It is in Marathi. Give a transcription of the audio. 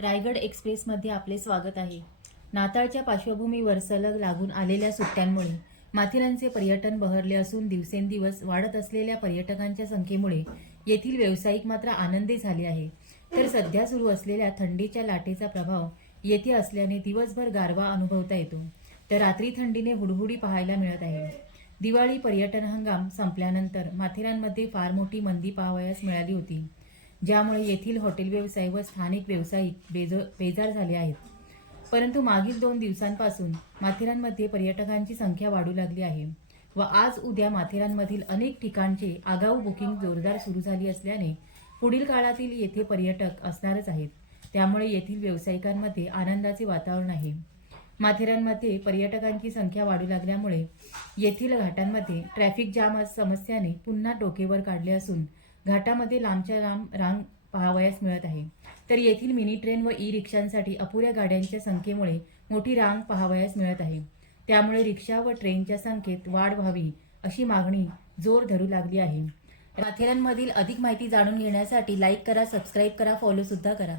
रायगड एक्सप्रेसमध्ये आपले स्वागत आहे. नाताळच्या पार्श्वभूमीवर सलग लागून आलेल्या सुट्ट्यांमुळे माथेरानचे पर्यटन बहरले असून दिवसेंदिवस वाढत असलेल्या पर्यटकांच्या संख्येमुळे येथील व्यावसायिक मात्र आनंदी झाले आहे. तर सध्या सुरू असलेल्या थंडीच्या लाटेचा प्रभाव येथे असल्याने दिवसभर गारवा अनुभवता येतो. तर रात्री थंडीने हुडहुडी पाहायला मिळत आहे. दिवाळी पर्यटन हंगाम संपल्यानंतर माथेरानमध्ये फार मोठी मंदी पाहावयास मिळाली होती. ज्यामुळे येथील हॉटेल व्यवसाय व स्थानिक व्यावसायिक बेजो बेजार झाले आहेत. परंतु मागील दोन दिवसांपासून माथेरानमध्ये पर्यटकांची संख्या वाढू लागली आहे व आज उद्या माथेरानमधील अनेक ठिकाणचे आगाऊ बुकिंग जोरदार सुरू झाली असल्याने पुढील काळातील येथे पर्यटक असणारच आहेत. त्यामुळे येथील व्यावसायिकांमध्ये आनंदाचे वातावरण आहे. माथेरानमध्ये पर्यटकांची संख्या वाढू लागल्यामुळे येथील घाटांमध्ये ट्रॅफिक जाम समस्याने पुन्हा डोकेवर काढले असून घाटामध्ये लांबच्या लांब रांग पाहावयास मिळत आहे. तर येथील मिनी ट्रेन व ई रिक्षांसाठी अपुऱ्या गाड्यांच्या संख्येमुळे मोठी रांग पाहावयास मिळत आहे. त्यामुळे रिक्षा व ट्रेनच्या संख्येत वाढ व्हावी अशी मागणी जोर धरू लागली आहे. माथेरानमधील अधिक माहिती जाणून घेण्यासाठी लाईक करा सबस्क्राईब करा फॉलो सुद्धा करा.